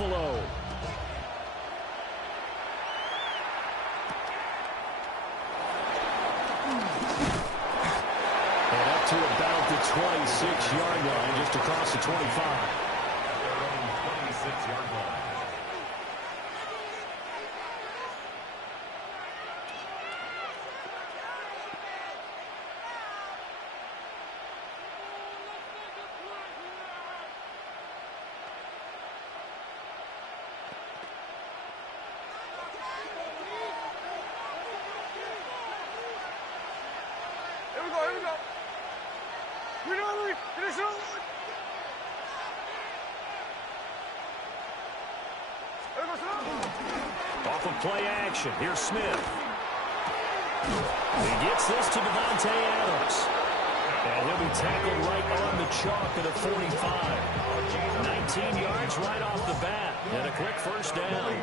Buffalo. And up to about the 26-yard line, just across the 25. Their own 26-yard line. Off of play action. Here's Smith. He gets this to Devontae Adams. And he'll be tackled right on the chalk at the 45. 19 yards right off the bat. And a quick first down.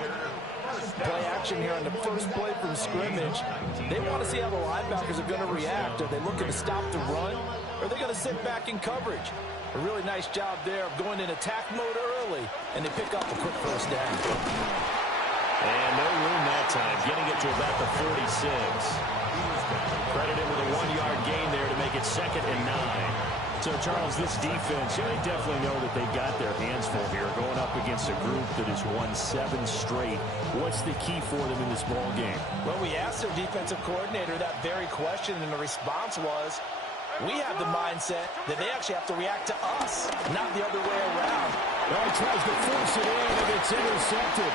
Play action here on the first play from scrimmage. They want to see how the linebackers are going to react. Are they looking to stop the run? Or are they going to sit back in coverage? A really nice job there of going in attack mode early, and they pick up a quick first down. And no room that time, getting it to about the 46. Credit him with a 1-yard gain there to make it 2nd and 9. So, Charles, this defense, they definitely know that they got their hands full here, going up against a group that has won 7 straight. What's the key for them in this ball game? Well, we asked their defensive coordinator that very question, and the response was, we have the mindset that they actually have to react to us, not the other way around. Well, he tries to force it in, and it's intercepted.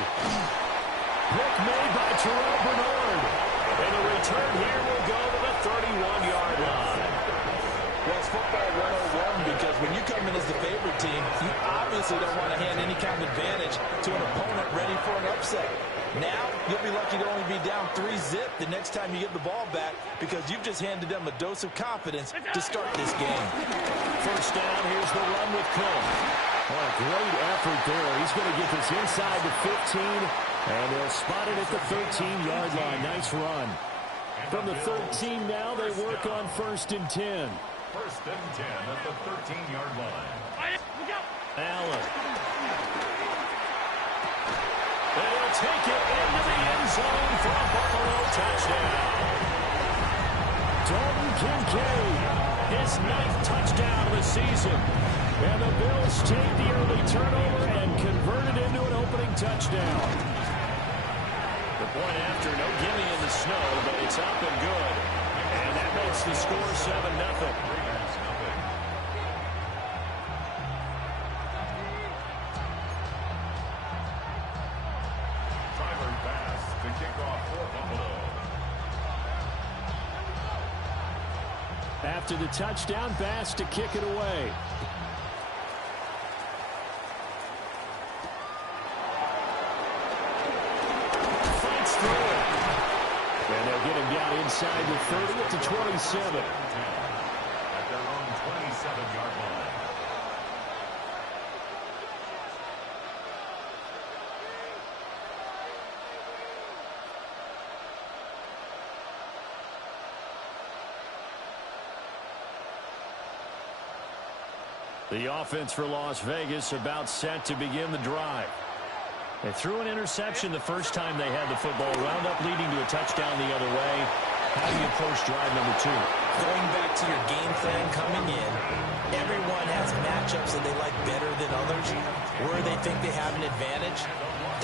Pick made by Terrell Bernard. And the return here will go to the 31-yard line. Well, it's football 101 because when you come in as the favorite team, you obviously don't want to hand any kind of advantage to an opponent ready for an upset. Now, you'll be lucky to only be down 3-zip the next time you get the ball back because you've just handed them a dose of confidence to start this game. First down, here's the run with Cook. What a great effort there. He's going to get this inside the 15, and they'll spot it at the 13-yard line. Nice run. From the 13 now, they work on 1st and 10. 1st and 10 at the 13-yard line. Allen. They'll take it into the end zone for a Buffalo touchdown. Dalton Kincaid, his 9th touchdown of the season. And the Bills take the early turnover and convert it into an opening touchdown. The point after, no gimme in the snow, but it's up and good. And that makes the score 7-0. After the touchdown, Bass to kick it away. Fights through it. And they'll get him down inside the 30 at the 27. At their own 27-yard line. The offense for Las Vegas about set to begin the drive. They threw an interception the first time they had the football, wound up leading to a touchdown the other way. How do you approach drive number 2? Going back to your game plan coming in, everyone has matchups that they like better than others. Where they think they have an advantage,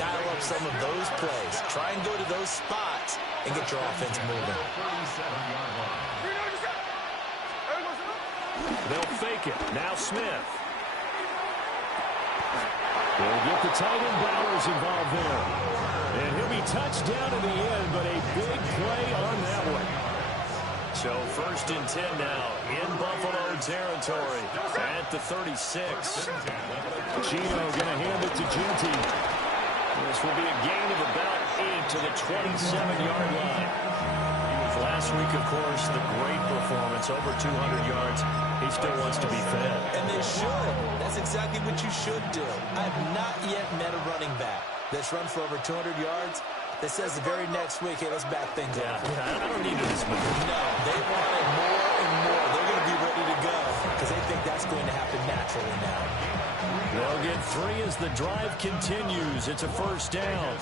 dial up some of those plays. Try and go to those spots and get your offense moving. They'll fake it. Now Smith. They'll get the tight end Bowers involved there. And he'll be touched down in the end, but a big play on that one. So 1st and 10 now in Buffalo territory at the 36. Gino going to hand it to Ginty. This will be a gain of about 8 to the 27-yard line. Last week, of course, the great performance, over 200 yards. He still wants to be fed. And they should. That's exactly what you should do. I have not yet met a running back that's run for over 200 yards that says the very next week, hey, let's back things up. I don't need this much. No, they want it more and more. They're going to be ready to go because they think think that's going to happen naturally now. They'll get 3 as the drive continues. It's a first down.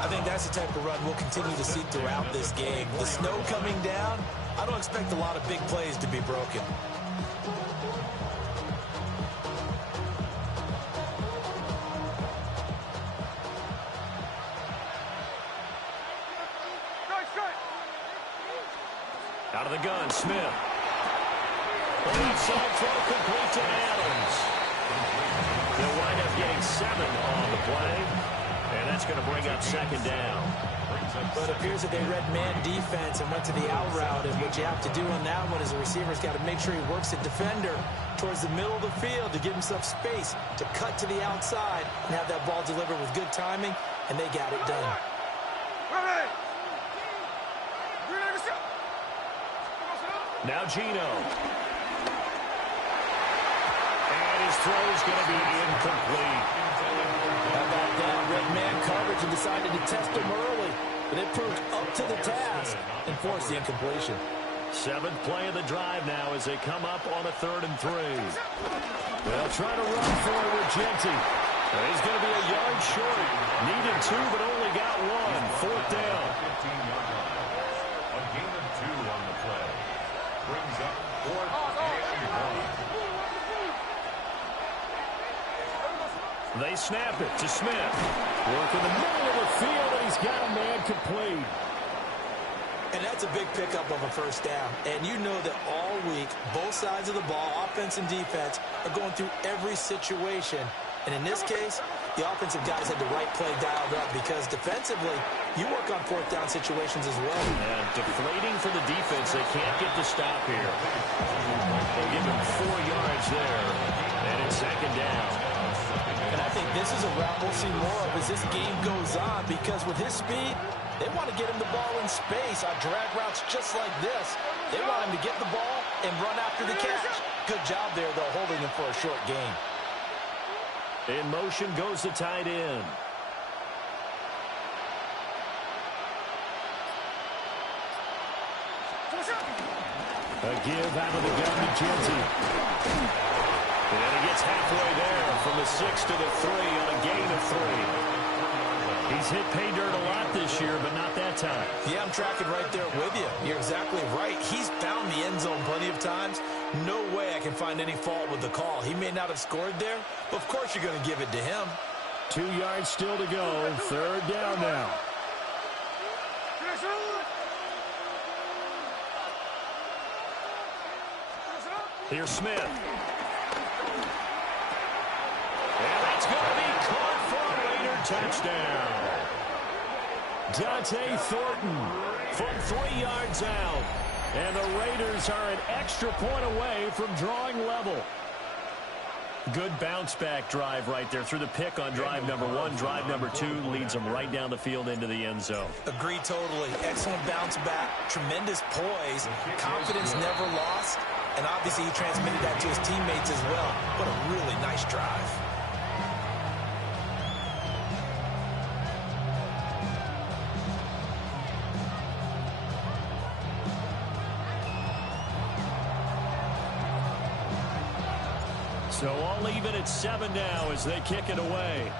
I think that's the type of run we'll continue to see throughout this game. The snow coming down, I don't expect a lot of big plays to be broken. Out of the gun, Smith. Outside throw complete to Adams. They'll wind up getting 7 on the play, and that's going to bring up second down. But it appears that they read man defense and went to the out route, and what you have to do on that one is the receiver's got to make sure he works the defender towards the middle of the field to give himself space to cut to the outside and have that ball delivered with good timing, and they got it done. Now Gino. And his throw is going to be incomplete. How about that? Red man coverage and decided to test him early. But it proved up to the task and forced the incompletion. 7th play of the drive now as they come up on a 3rd and 3. They'll try to run for it with Genty. He's going to be a yard short. Needed 2, but only got 1. 4th down. 15-yard line. A gain of 2 on the play. Brings up 4th and 1. They snap it to Smith. Work in the middle of the field, and he's got a man complete. And that's a big pickup of a first down. And you know that all week, both sides of the ball, offense and defense, are going through every situation. And in this case, the offensive guys had the right play dialed up because defensively, you work on 4th down situations as well. And deflating for the defense. They can't get the stop here. They'll give him 4 yards there. And it's second down. And I think this is a route we'll see more of as this game goes on because with his speed, they want to get him the ball in space on drag routes just like this. They want him to get the ball and run after the catch. Good job there, though, holding him for a short gain. In motion goes the tight end. A give out of the gun to Genty. And he gets halfway there from the 6 to the 3 on a gain of 3. He's hit pay dirt a lot this year, but not that time. Yeah, I'm tracking right there with you. You're exactly right. He's found the end zone plenty of times. No way I can find any fault with the call. He may not have scored there, but of course you're going to give it to him. 2 yards still to go. 3rd down now. Here's Smith. And that's going to be caught for a Raider touchdown. Dante Thornton from 3 yards out. And the Raiders are an extra point away from drawing level. Good bounce-back drive right there through the pick on drive number 1. Drive number 2 leads them right down the field into the end zone. Agree totally. Excellent bounce back. Tremendous poise. Confidence never lost. And obviously he transmitted that to his teammates as well. What a really nice drive. So all even at 7 now as they kick it away.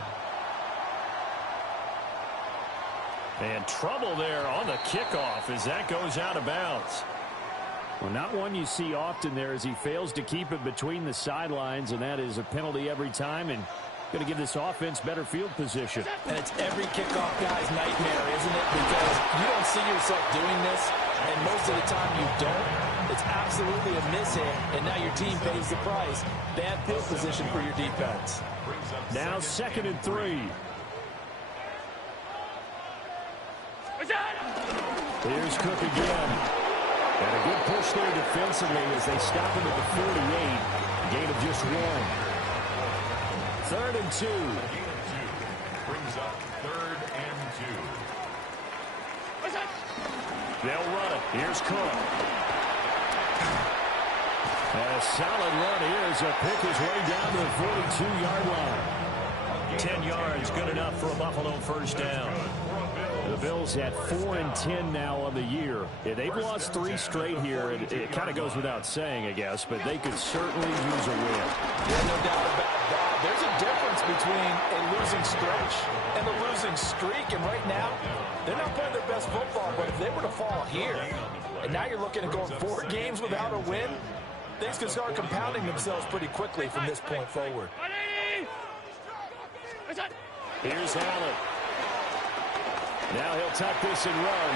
And trouble there on the kickoff as that goes out of bounds. Well, not one you see often there as he fails to keep it between the sidelines, and that is a penalty every time and going to give this offense better field position. And it's every kickoff guy's nightmare, isn't it? Because you don't see yourself doing this, and most of the time you don't. It's absolutely a mishit, and now your team pays the price. Bad field position for your defense. Now 2nd and 3. Here's Cook again. And a good push there defensively as they stop him at the 48. Gain of just 1. 3rd and 2. Brings up 3rd and 2. They'll run it. Here's Cook. A solid run here as he'll pick his way down to the 42-yard line. 10 yards, good enough for a Buffalo first down. The Bills at 4-10 now on the year. Yeah, they've lost 3 straight here. It kind of goes without saying, I guess, but they could certainly use a win. Yeah, no doubt about that. There's a difference between a losing stretch and a losing streak, and right now, they're not playing their best football, but if they were to fall here, and now you're looking at going 4 games without a win, things can start compounding themselves pretty quickly from this point forward. Here's Allen. Now he'll tuck this and run.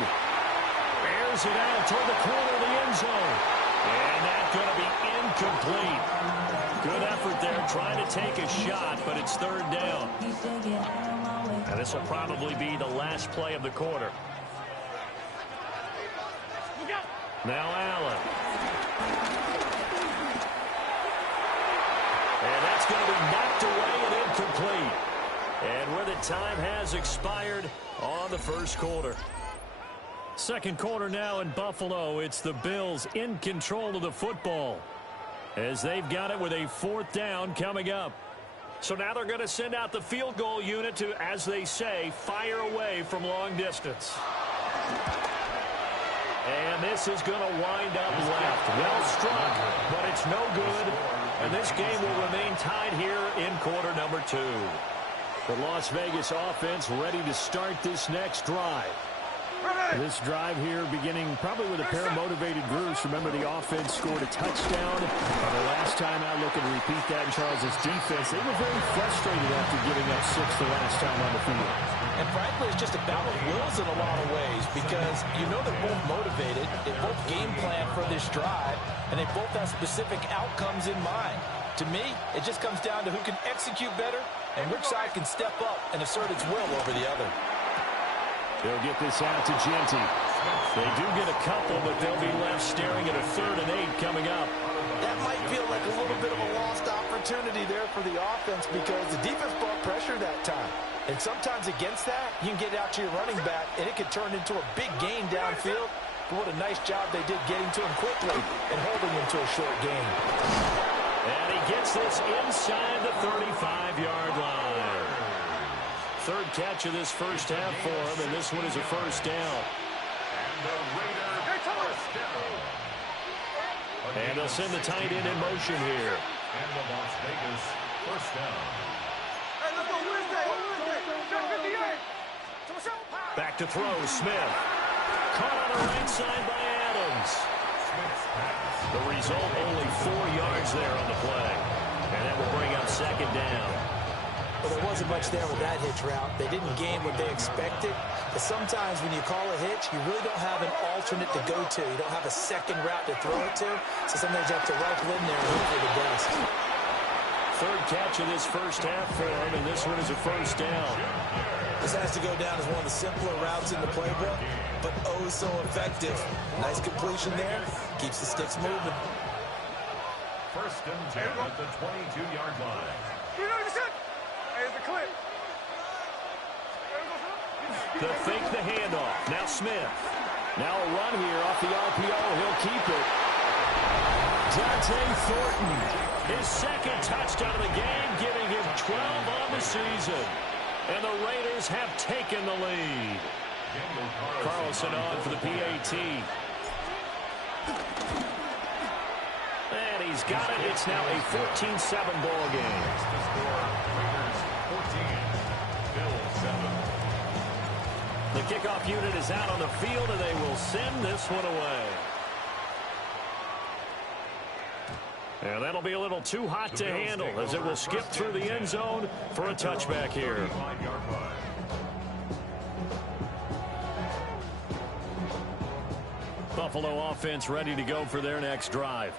Airs it out toward the corner of the end zone. And that's going to be incomplete. Good effort there trying to take a shot, but it's 3rd down. And this will probably be the last play of the quarter. Now Allen. And that's going to be knocked away and incomplete. And where the time has expired on the first quarter. Second quarter now in Buffalo. It's the Bills in control of the football as they've got it with a 4th down coming up. So now they're going to send out the field goal unit to, as they say, fire away from long distance. And this is going to wind up left. Well struck, but it's no good. And this game will remain tied here in quarter number 2. The Las Vegas offense ready to start this next drive. This drive here beginning probably with a pair of motivated groups. Remember, the offense scored a touchdown. The last time out, looking to repeat that in Charles' defense. They were very frustrated after giving up 6 the last time on the field. And frankly, it's just a battle of wills in a lot of ways because you know they're both motivated. They both game plan for this drive, and they both have specific outcomes in mind. To me, it just comes down to who can execute better and which side can step up and assert its will over the other. They'll get this out to Genty. They do get a couple, but they'll be left staring at a 3rd and 8 coming up. That might feel like a little bit of a lost opportunity there for the offense because the defense brought pressure that time. And sometimes against that, you can get out to your running back, and it could turn into a big gain downfield. But what a nice job they did getting to him quickly and holding him to a short gain. And he gets this inside the 35-yard line. 3rd catch of this first half for him, and this one is a 1st down. And they'll send the tight end in motion here. And the Las Vegas 1st down. Back to throw, Smith. Caught on the right side by Adams. The result, only 4 yards there on the play. And that will bring up 2nd down. Well, there wasn't much there with that hitch route. They didn't gain what they expected. But sometimes when you call a hitch, you really don't have an alternate to go to. You don't have a second route to throw it to. So sometimes you have to rifle in there and hope for the best. 3rd catch of this first half for him, and this one is a 1st down. This has to go down as one of the simpler routes in the playbook, but oh so effective. Nice completion there. Keeps the sticks moving. 1st and 10 at the 22-yard line. They'll fake the handoff. Now Smith. Now a run here off the RPO. He'll keep it. Dante Thornton. His 2nd touchdown of the game, giving him 12 on the season. And the Raiders have taken the lead. Carlson on for the PAT. And he's got it. It's now a 14-7 ball game. The kickoff unit is out on the field, and they will send this one away. And that'll be a little too hot to handle as it will skip through the end zone for a touchback here. Buffalo offense ready to go for their next drive.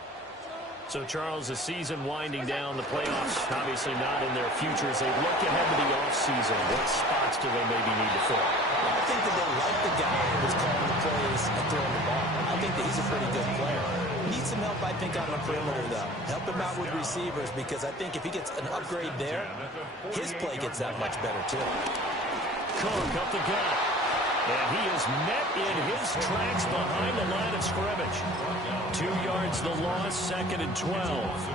So, Charles, the season winding down, the playoffs obviously not in their future as they look ahead to the offseason. What spots do they maybe need to fill? I think that they like the guy who's calling the plays and throwing the ball. I think that he's a pretty good player. Needs some help, I think, on the perimeter, though. Help him out with receivers because I think if he gets an upgrade there, his play gets that much better, too. Cook up the gut. And he is met in his tracks behind the line of scrimmage. 2 yards the loss, 2nd and 12.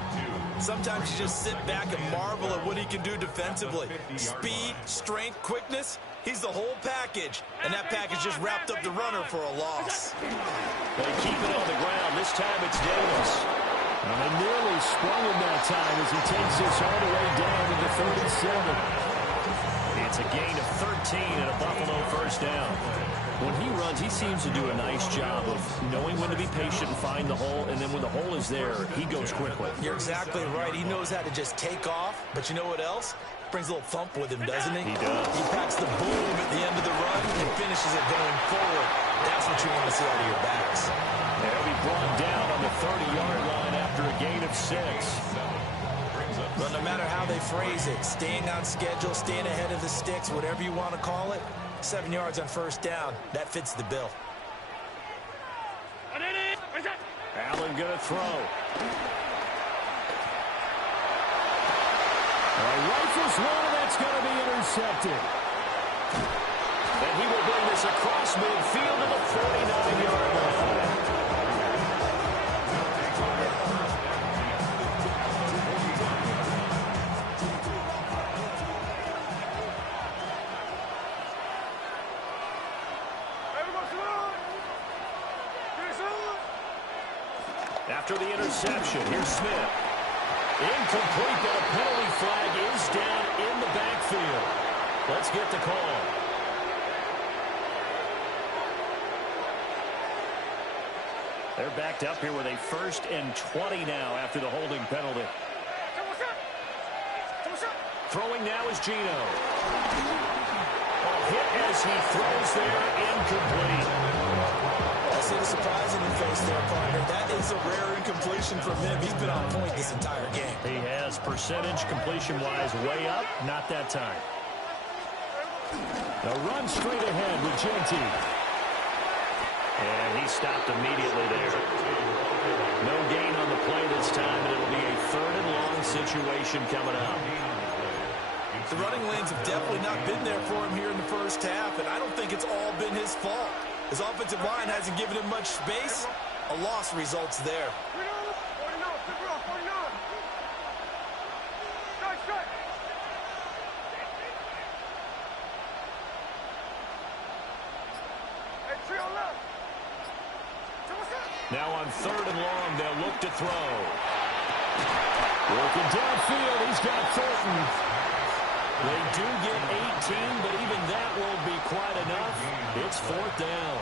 Sometimes you just sit back and marvel at what he can do defensively. Speed, strength, quickness. He's the whole package. And that package just wrapped up the runner for a loss. They keep it on the ground. This time it's Davis. And they nearly sprung him that time as he takes this all the way down to the 37. It's a gain of 13 and a Buffalo first down. When he runs, he seems to do a nice job of knowing when to be patient and find the hole, and then when the hole is there, he goes quickly. You're exactly right. He knows how to just take off, but you know what else? Brings a little thump with him, doesn't he? He does. He packs the boom at the end of the run and finishes it going forward. That's what you want to see out of your backs. They'll be brought down on the 30-yard line after a gain of 6. But no matter how they phrase it, staying on schedule, staying ahead of the sticks, whatever you want to call it, 7 yards on first down, that fits the bill. Allen going to throw. Rifles one, that's going to be intercepted. And he will bring this across midfield to the 49-yard line. After the interception, here's Smith. Incomplete, but a penalty flag is down in the backfield. Let's get the call. They're backed up here with a 1st and 20 now after the holding penalty. Throwing now is Gino. A hit as he throws there, incomplete. I see the surprise in your face there, partner. That is a rare incompletion from him. He's been on point this entire game. He has percentage completion-wise way up. Not that time. A run straight ahead with Genty. And he stopped immediately there. No gain on the play this time, and it'll be a 3rd and long situation coming up. The running lanes have definitely not been there for him here in the first half, and I don't think it's all been his fault. His offensive line hasn't given him much space. A loss results there. Now on 3rd and long, they'll look to throw. Working downfield, he's got Thornton. They do get 18, but even that won't be quite enough. It's 4th down.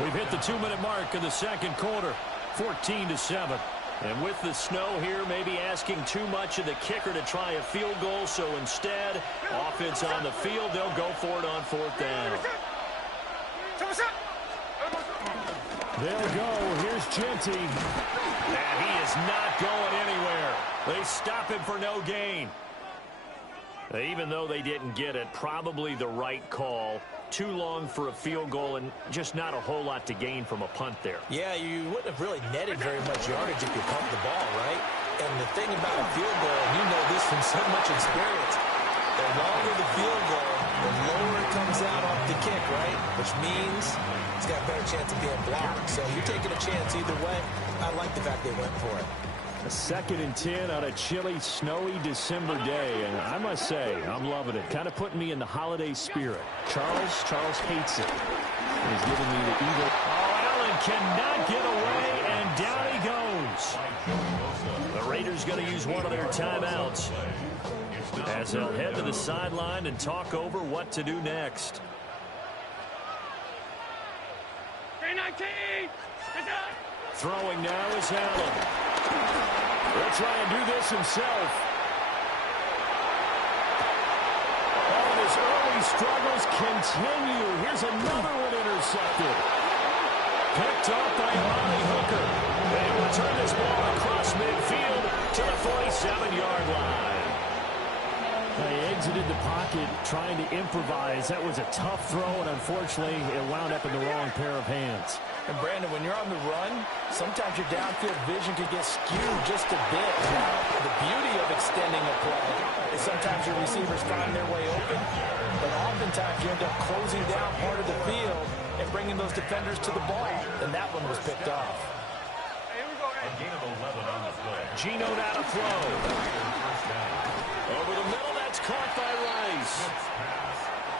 We've hit the 2-minute mark in the 2nd quarter, 14-7. And with the snow here, maybe asking too much of the kicker to try a field goal, so instead, offense on the field, they'll go for it on 4th down. They'll go. Here's Genty. And he is not going anywhere. They stop him for no gain. Even though they didn't get it, probably the right call. Too long for a field goal and just not a whole lot to gain from a punt there. Yeah, you wouldn't have really netted very much yardage if you pumped the ball, right? And the thing about a field goal, and you know this from so much experience, the longer the field goal, the lower it comes out off the kick, right? Which means it's got a better chance of being blocked. So you're taking a chance either way. I like the fact they went for it. A 2nd and 10 on a chilly, snowy December day, and I must say, I'm loving it. Kind of putting me in the holiday spirit. Charles hates it. He's giving me the evil. Oh, Allen cannot get away, and down he goes. The Raiders going to use one of their timeouts as they'll head to the sideline and talk over what to do next. Throwing now is Allen. He'll try and do this himself. And his early struggles continue. Here's another one intercepted. Picked up by Ronnie Hooker. They return this ball across midfield to the 47-yard line. They exited the pocket trying to improvise. That was a tough throw, and unfortunately, it wound up in the wrong pair of hands. And Brandon, when you're on the run, sometimes your downfield vision can get skewed just a bit. Now, the beauty of extending a play is sometimes your receivers find their way open, but oftentimes you end up closing down part of the field and bringing those defenders to the ball, and that one was picked off. A gain of 11 on the play. Gino now to throw. Over the middle, that's caught by Rice.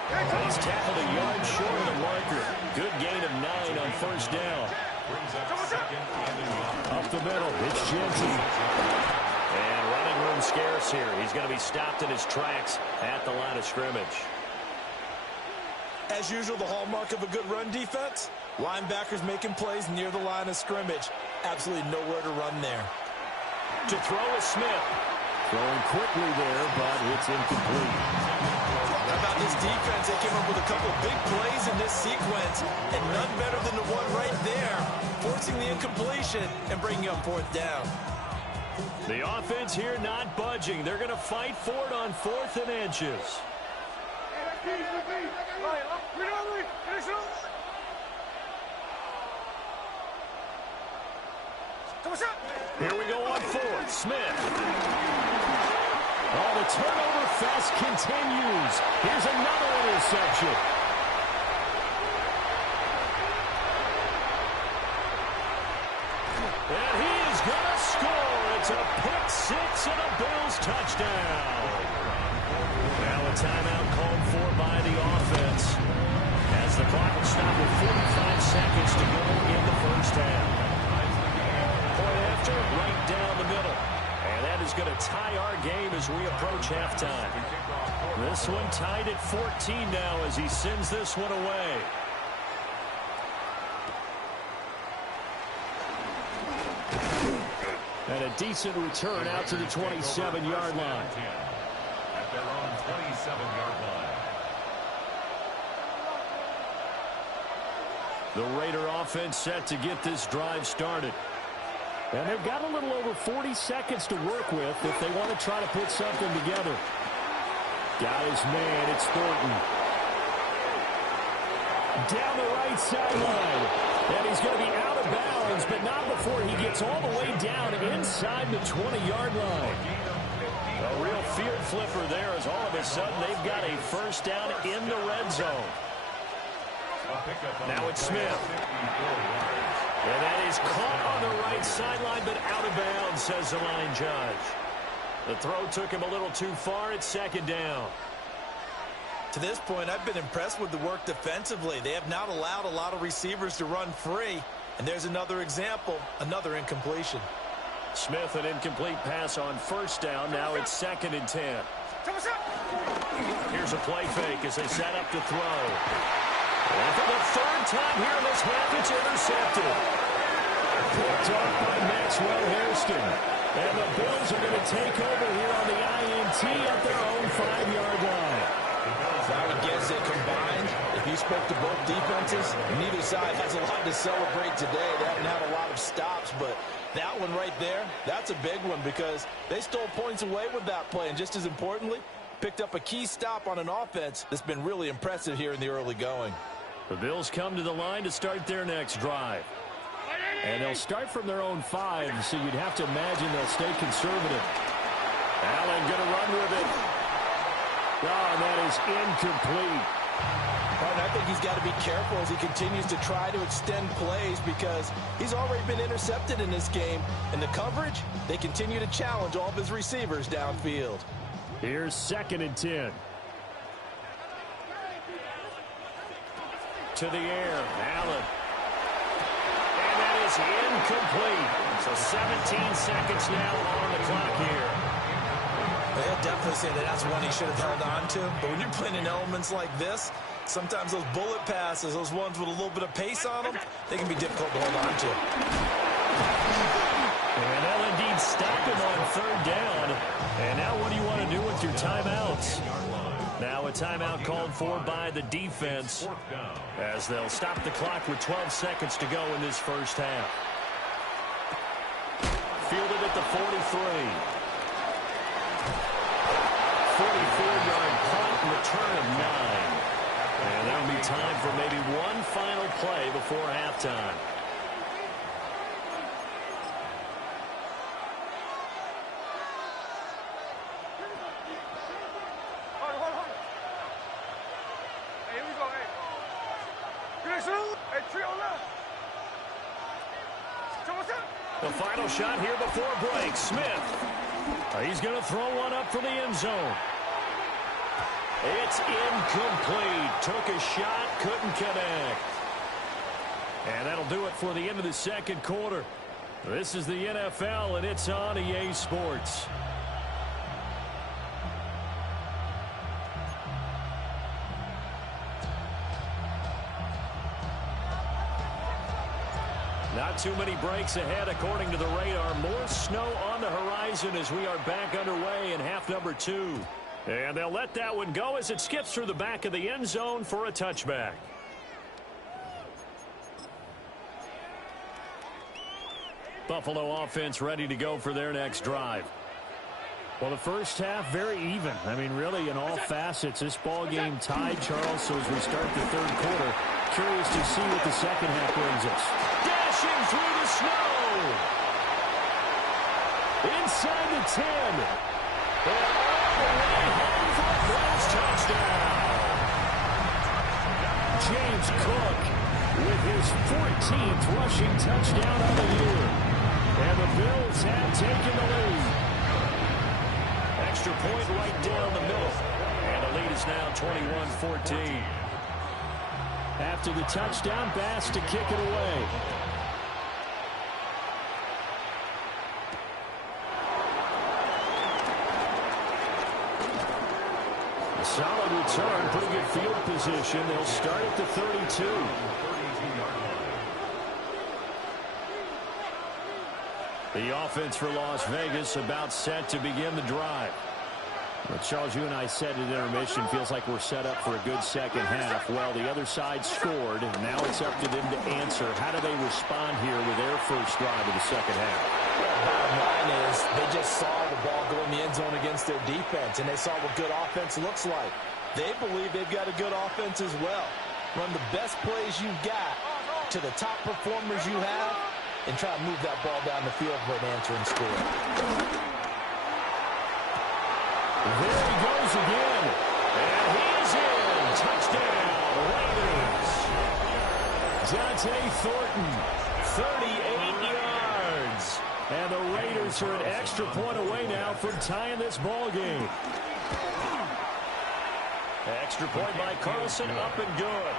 He's tackled a yard short of the marker. Good gain of 9 on first down. Up the middle, it's Jensen. And running room scarce here. He's going to be stopped in his tracks at the line of scrimmage. As usual, the hallmark of a good run defense, linebackers making plays near the line of scrimmage. Absolutely nowhere to run there. To throw is Smith. Throwing quickly there, but it's incomplete. How about this defense? They came up with a couple of big plays in this sequence, and none better than the one right there, forcing the incompletion and bringing up fourth down. The offense here not budging. They're going to fight for it on 4th and inches. Here we go on 4th. Smith. Oh, the turnover fest continues. Here's another interception. And he is going to score. It's a pick 6 and a Bills touchdown. Now a timeout called for by the offense, as the clock will stop with 45 seconds to go in the first half. Point after, right down the middle. And that is going to tie our game as we approach halftime. This one tied at 14 now as he sends this one away. And a decent return out to the 27-yard line. At their own 27-yard line. The Raider offense set to get this drive started. And they've got a little over 40 seconds to work with if they want to try to put something together. Got his man, it's Thornton. Down the right sideline. And he's going to be out of bounds, but not before he gets all the way down inside the 20-yard line. A real field flipper there as all of a sudden they've got a first down in the red zone. Now it's Smith. And that is caught on the right sideline, but out of bounds, says the line judge. The throw took him a little too far. It's second down. To this point, I've been impressed with the work defensively. They have not allowed a lot of receivers to run free. And there's another example, another incompletion. Smith, an incomplete pass on first down. Now it's 2nd and 10. Here's a play fake as they set up to throw. And for the 3rd time here in this half, it's intercepted. Picked off by Maxwell Hairston. And the Bills are going to take over here on the INT at their own 5-yard line. I would guess that combined, if you spoke to both defenses, neither side has a lot to celebrate today. They haven't had a lot of stops, but that one right there, that's a big one because they stole points away with that play. And just as importantly, picked up a key stop on an offense that's been really impressive here in the early going. The Bills come to the line to start their next drive. And they'll start from their own 5, so you'd have to imagine they'll stay conservative. Allen going to run with it. Oh, and that is incomplete. And I think he's got to be careful as he continues to try to extend plays because he's already been intercepted in this game. And the coverage, they continue to challenge all of his receivers downfield. Here's 2nd and 10. To the air, Allen. And that is incomplete. So 17 seconds now on the clock here. They'll definitely say that that's one he should have held on to. But when you're playing in elements like this, sometimes those bullet passes, those ones with a little bit of pace on them, they can be difficult to hold on to. And they'll indeed stop him on 3rd down. And now what do you want to do with your timeouts? Now a timeout called for by the defense as they'll stop the clock with 12 seconds to go in this first half. Fielded at the 43. 44-yard punt, return of 9. And that'll be time for maybe one final play before halftime. The final shot here before break. Smith. He's going to throw one up for the end zone. It's incomplete. Took a shot, couldn't connect. And that'll do it for the end of the second quarter. This is the NFL, and it's on EA Sports. Not too many breaks ahead according to the radar. More snow on the horizon as we are back underway in half number 2. And they'll let that one go as it skips through the back of the end zone for a touchback. Buffalo offense ready to go for their next drive. Well, the first half, very even. I mean, really, in all facets, this ball game tied, Charles. So as we start the third quarter, curious to see what the second half brings us. Dashing through the snow. Inside the 10. And all the way home for a Bills touchdown. James Cook with his 14th rushing touchdown of the year. And the Bills have taken the lead. Extra point right down the middle. And the lead is now 21-14. After the touchdown, Bass to kick it away. A solid return, pretty good field position. They'll start at the 32. The offense for Las Vegas about set to begin the drive. Well, Charles, you and I said at intermission, feels like we're set up for a good second half. Well, the other side scored. Now it's up to them to answer. How do they respond here with their first drive of the second half? Well, bottom line is they just saw the ball go in the end zone against their defense, and they saw what good offense looks like. They believe they've got a good offense as well. Run the best plays you've got to the top performers you have, and try to move that ball down the field for an answering score. There he goes again. And he's in. Touchdown, Raiders. Dante Thornton, 38 yards. And the Raiders are an extra point away now from tying this ball game. Extra point by Carlson, up and good.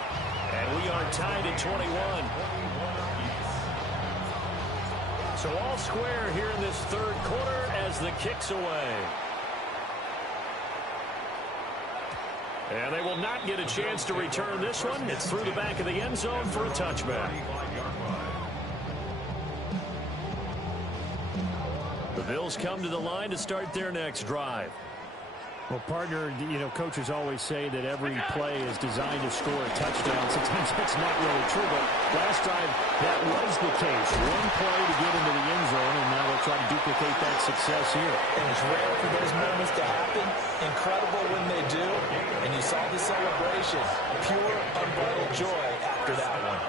And we are tied at 21. So all square here in this third quarter as the kick's away. And they will not get a chance to return this one. It's through the back of the end zone for a touchback. The Bills come to the line to start their next drive. Well, partner, you know, coaches always say that every play is designed to score a touchdown. Sometimes that's not really true, but last drive, that was the case. One play to get into the end zone, and now they'll try to duplicate that success here. And it's rare for those moments to happen. Incredible when they do. And you saw the celebration. Pure, unbridled joy after that one.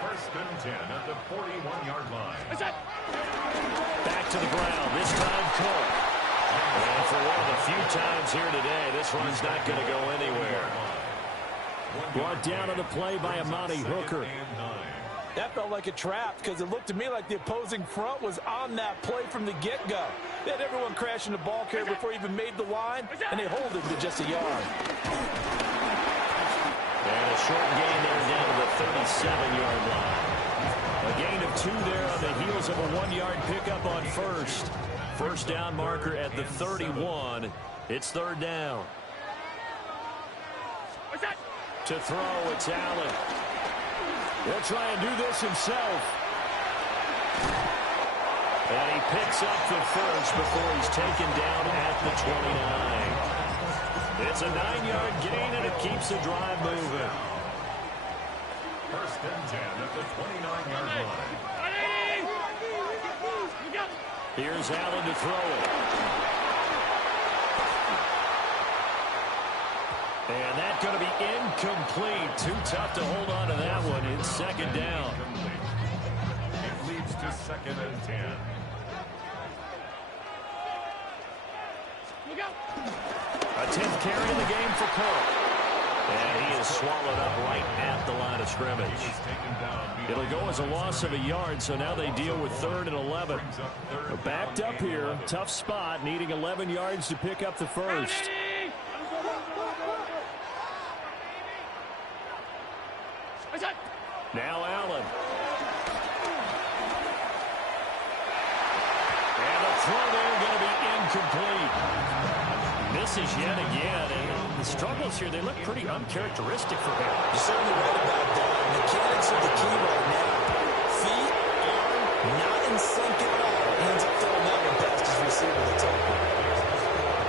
First and 10 at the 41-yard line. Back to the ground. This time, Cook. And for one of the few times here today, this one's not going to go anywhere. Brought down on the play by Amani Hooker. That felt like a trap because it looked to me like the opposing front was on that play from the get-go. They had everyone crashing the ball carrier before he even made the line, and they hold him to just a yard. And a short gain there down to the 37-yard line. A gain of 2 there on the heels of a 1-yard pickup on first. First down marker at the 31. It's third down. To throw, it's Allen. He'll try and do this himself. And he picks up the first before he's taken down at the 29. It's a 9-yard gain, and it keeps the drive moving. First and 10 at the 29-yard line. Here's Allen to throw it. And that's going to be incomplete. Too tough to hold on to that one. It's second down. It leads to second and 10. A 10th carry in the game for Cook. And he is swallowed up right at the line of scrimmage. It'll go as a loss of a yard, so now they deal with 3rd and 11. They're backed up here. Tough spot, needing 11 yards to pick up the first. Now Allen. And the throw there going to be incomplete. Misses yet again. And the struggles here, they look pretty uncharacteristic for him. You're certainly right about that. Mechanics are the key right now. Feet, arm, not in sync at all. Ends up throwing that one past his receiver to tackle.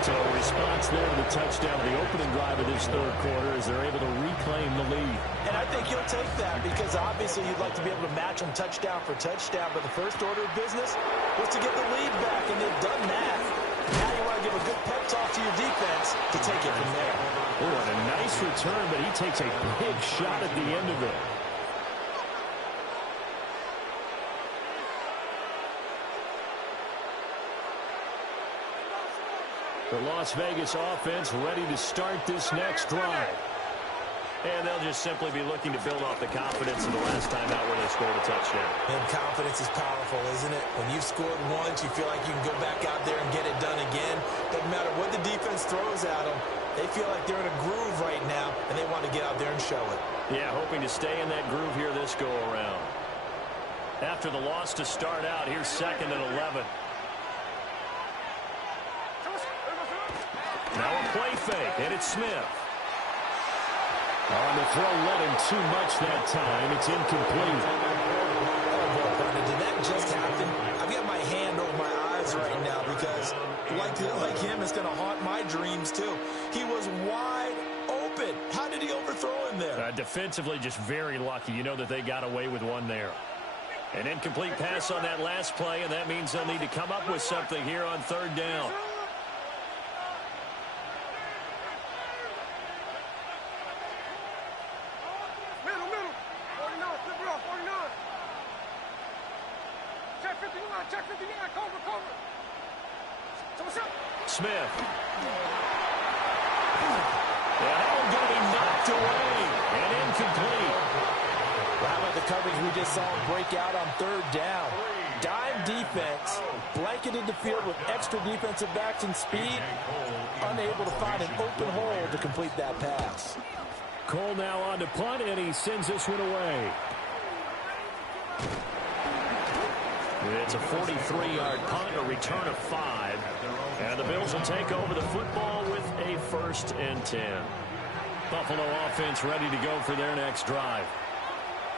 So a response there to the touchdown, the opening drive of this 3rd quarter, as they're able to reclaim the lead. And I think you'll take that because obviously you'd like to be able to match them touchdown for touchdown, but the first order of business was to get the lead back, and they've done that. Now you want to give a good pep talk to your defense to take it from there. Oh, and a nice return, but he takes a big shot at the end of it. The Las Vegas offense ready to start this next drive. And they'll just simply be looking to build off the confidence of the last time out where they scored a touchdown. And confidence is powerful, isn't it? When you've scored once, you feel like you can go back out there and get it done again. Doesn't matter what the defense throws at them. They feel like they're in a groove right now, and they want to get out there and show it. Yeah, hoping to stay in that groove here this go-around. After the loss to start out, here's 2nd and 11. Now a play fake, and it's Smith. On the throw, led him too much that time. It's incomplete. Oh, boy, Brandon, did that just happen? I've got my hand over my eyes right now because, like him, it's going to haunt my dreams, too. He was wide open. How did he overthrow him there? Defensively, just very lucky. You know that they got away with one there. An incomplete pass on that last play, and that means they'll need to come up with something here on 3rd down. Smith. And that one going to be knocked away and incomplete. How about the coverage we just saw break out on 3rd down? Dime defense, blanketed the field with extra defensive backs and speed, unable to find an open hole to complete that pass. Cole now on to punt, and he sends this one away. It's a 43-yard punt, a return of 5. And the Bills will take over the football with a 1st and 10. Buffalo offense ready to go for their next drive.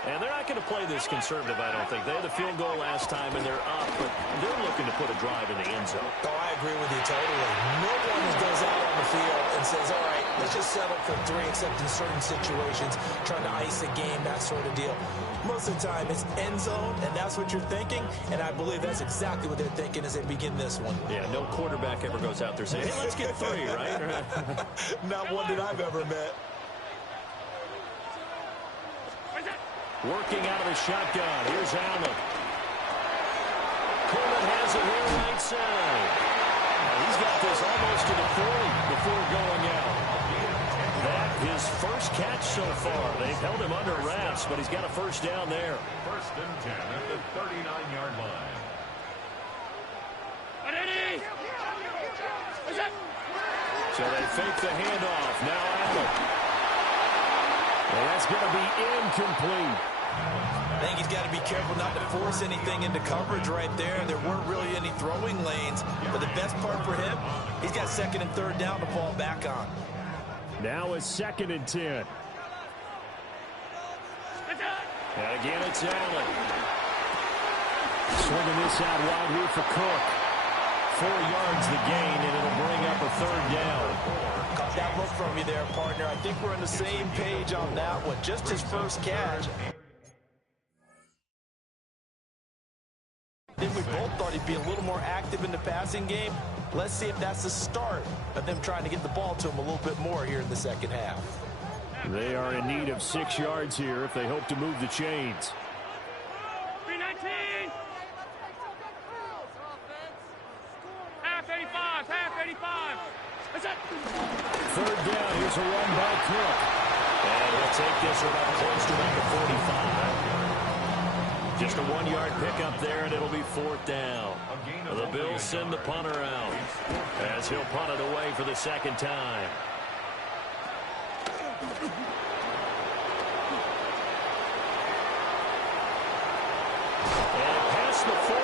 And they're not going to play this conservative, I don't think. They had the field goal last time, and they're up, but they're looking to put a drive in the end zone. Oh, I agree with you totally. No one goes out on the field and says, all right, let's just settle for 3, except in certain situations, trying to ice a game, that sort of deal. Most of the time, it's end zone, and that's what you're thinking, and I believe that's exactly what they're thinking as they begin this one. Yeah, no quarterback ever goes out there saying, hey, let's get 3, right? Not one that I've ever met. Working out of the shotgun. Here's Allen. Coleman has it here right side. He's got this almost to the 40 before going out. That his first catch so far. They've held him under wraps, but he's got a 1st down there. 1st and 10 at the 39-yard line. So they fake the handoff. Now Allen. Well, that's going to be incomplete. I think he's got to be careful not to force anything into coverage right there. There weren't really any throwing lanes. But the best part for him, he's got 2nd and 3rd down to fall back on. Now it's 2nd and 10. And again, it's Allen. Swinging this out wide here for Cook. 4 yards the gain, and it'll bring up a 3rd down. Caught that look from you there, partner. I think we're on the same page on that one. Just his first catch. I think we both thought he'd be a little more active in the passing game. Let's see if that's the start of them trying to get the ball to him a little bit more here in the 2nd half. They are in need of 6 yards here if they hope to move the chains. 319. Half 85. Half 85. That's it. 3rd down. Here's a run by Cook. they'll take this one up close to about the 45. Just a 1-yard pickup there, and it'll be 4th down. The Bills send the punter out as he'll punt it away for the 2nd time. And past the 40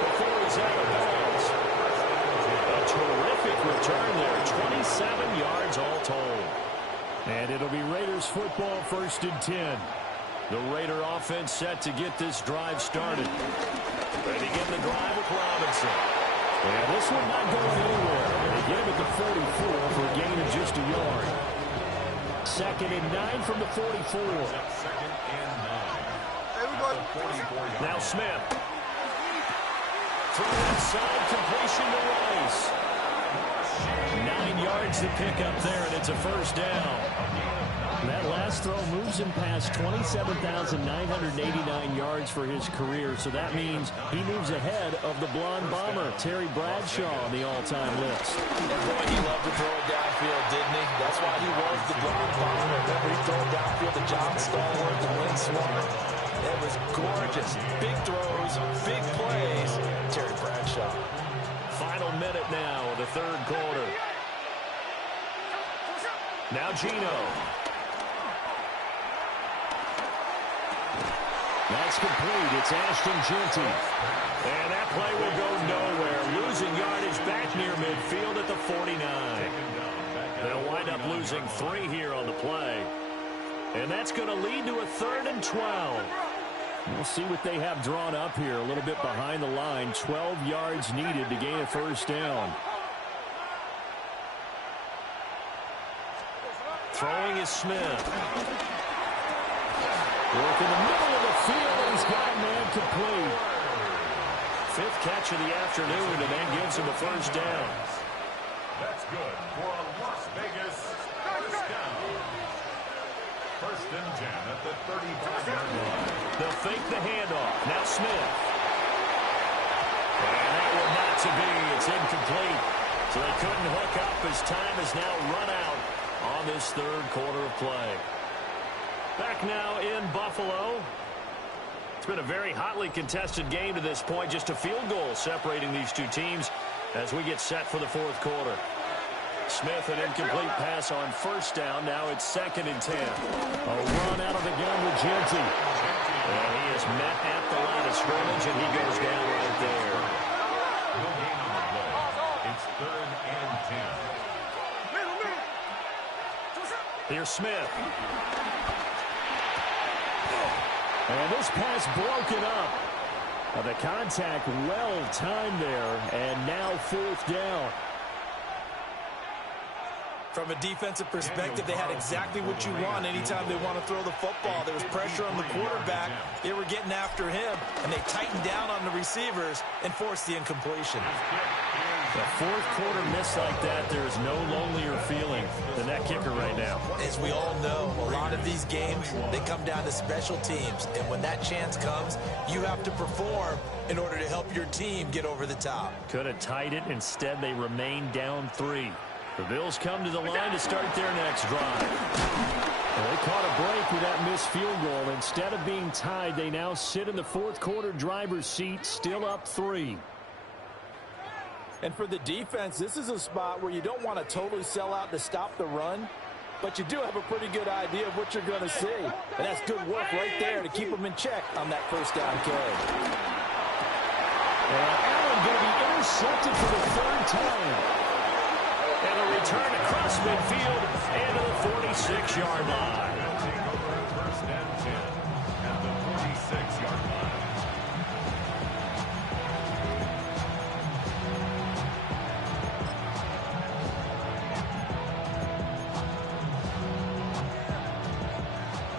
before he's out of bounds. A terrific return there, 27 yards all told. And it'll be Raiders football, 1st and 10. The Raider offense set to get this drive started. They begin the drive with Robinson. And this one not going anywhere. They get him at the 44 for a gain of just a yard. 2nd and 9 from the 44. 2nd and 9. Now Smith. Throw inside, completion to Rice. 9 yards to pick up there, and it's a 1st down. That last throw moves him past 27,989 yards for his career, so that means he moves ahead of the blonde bomber, Terry Bradshaw, on the all-time list. And boy, he loved to throw it downfield, didn't he? That's why he was the blonde bomber. Remember, he threw it downfield to John Stallworth and Lynn Swann. It was gorgeous. Big throws, big plays. Terry Bradshaw. Final minute now of the 3rd quarter. Now Gino. That's complete. It's Ashton Jeanty. And that play will go nowhere. Losing yardage back near midfield at the 49. They'll wind up losing 3 here on the play. And that's going to lead to a 3rd and 12. We'll see what they have drawn up here. A little bit behind the line. 12 yards needed to gain a 1st down. Throwing is Smith. Work in the middle of the field, and he's got a man complete. 5th catch of the afternoon, and that gives him a 1st down. That's good for a Las Vegas 1st down. 1st and 10 at the 35-yard line. They'll fake the handoff. Now Smith. And that one not to be. It's incomplete. So they couldn't hook up as time has now run out on this 3rd quarter of play. Back now in Buffalo. It's been a very hotly contested game to this point. Just a field goal separating these two teams as we get set for the 4th quarter. Smith, an incomplete pass on 1st down. Now it's 2nd and 10. A run out of the gun with Jeanty. And he is met at the line of scrimmage, and he goes down right there. No gain on the play. It's 3rd and 10. Here's Smith. And this pass broken up. The contact well timed there, and now 4th down. From a defensive perspective, they had exactly what you want anytime they want to throw the football. There was pressure on the quarterback. They were getting after him, and they tightened down on the receivers and forced the incompletion. A 4th quarter miss like that, there's no lonelier feeling than that kicker right now. As we all know, a lot of these games, they come down to special teams. And when that chance comes, you have to perform in order to help your team get over the top. Could have tied it. Instead, they remain down 3. The Bills come to the line to start their next drive. Well, they caught a break with that missed field goal. Instead of being tied, they now sit in the 4th quarter driver's seat, still up 3. And for the defense, this is a spot where you don't want to totally sell out to stop the run, but you do have a pretty good idea of what you're going to see. And that's good work right there to keep them in check on that 1st down carry. And Allen going to be intercepted for the 3rd time. And a return across midfield and to the 46-yard line. 1st and 10 at the 46-yard line.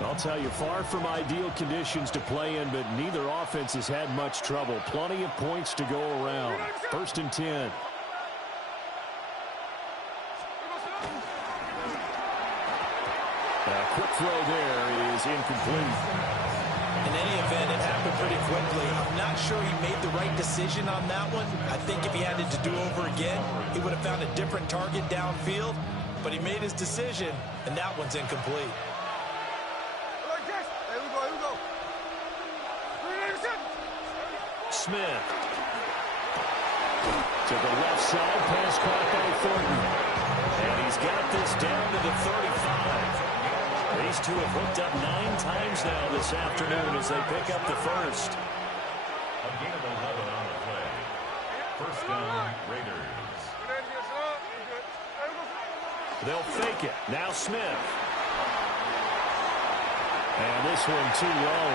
I'll tell you, far from ideal conditions to play in, but neither offense has had much trouble. Plenty of points to go around. 1st and 10. A quick throw there is incomplete. In any event, it happened pretty quickly. I'm not sure he made the right decision on that one. I think if he had it to do over again, he would have found a different target downfield. But he made his decision, and that one's incomplete. Smith. To the left side, pass caught by Thornton. And he's got this down to the 35. These two have hooked up 9 times now this afternoon as they pick up the first. A gain of 11 on the play. First down, Raiders. They'll fake it. Now Smith. And this one too low.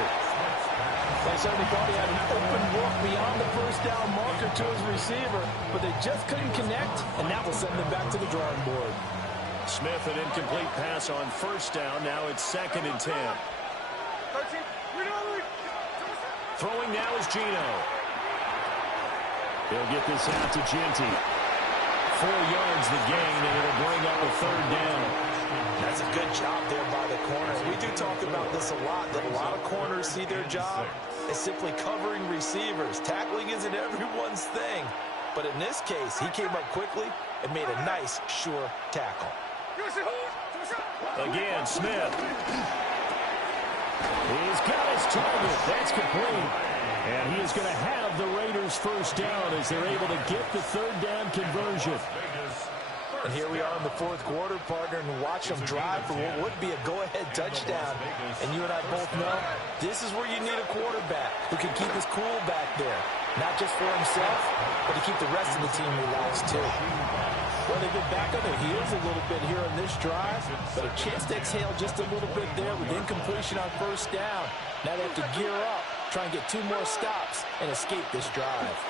They certainly thought he had an open look beyond the first down marker to his receiver, but they just couldn't connect, and that will send them back to the drawing board. Smith, an incomplete pass on first down. Now it's 2nd and 10. Throwing now is Gino. He'll get this out to Genty. 4 yards the gain, and it'll bring up a 3rd down. That's a good job there by the corner. We do talk about this a lot, that a lot of corners see their job as simply covering receivers. Tackling isn't everyone's thing. But in this case, he came up quickly and made a nice, sure tackle. Again, Smith. He's got his target. That's complete. And he is going to have the Raiders first down as they're able to get the 3rd down conversion. And here we are in the 4th quarter, partner, and watch them drive for what would be a go-ahead touchdown. And you and I both know this is where you need a quarterback who can keep his cool back there. Not just for himself, but to keep the rest of the team relaxed too. Well, they get back on their heels a little bit here on this drive, but a chance to exhale just a little bit there with incompletion on first down. Now they have to gear up, try and get 2 more stops, and escape this drive.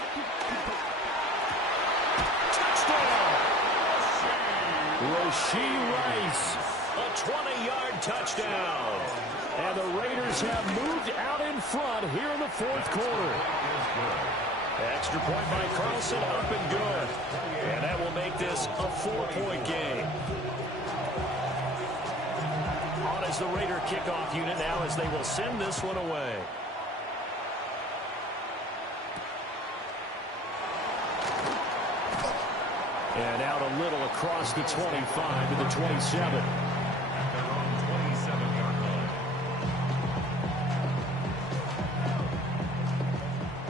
Rashee Rice, a 20-yard touchdown. And the Raiders have moved out in front here in the 4th quarter. Extra point by Carlson, up and good. And that will make this a 4-point game. On is the Raider kickoff unit now as they will send this one away. And out a little across the 25 to the 27.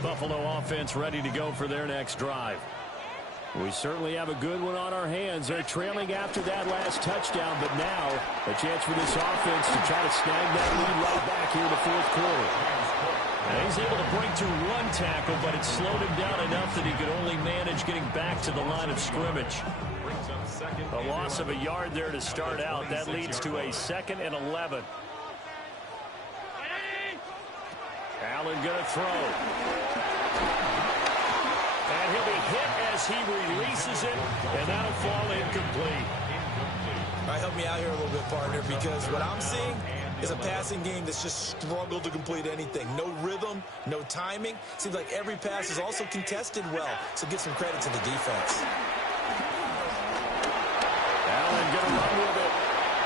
Buffalo offense ready to go for their next drive. We certainly have a good one on our hands. They're trailing after that last touchdown, but now a chance for this offense to try to snag that lead right back here in the 4th quarter. And he's able to break through 1 tackle, but it slowed him down enough that he could only manage getting back to the line of scrimmage. A loss of a yard there to start out. That leads to a 2nd and 11. Allen going to throw. And he'll be hit as he releases it, and that'll fall incomplete. All right, help me out here a little bit, partner, because what I'm seeing is a passing game that's just struggled to complete anything. No rhythm, no timing. Seems like every pass is also contested well, so give some credit to the defense. Allen going to run with it.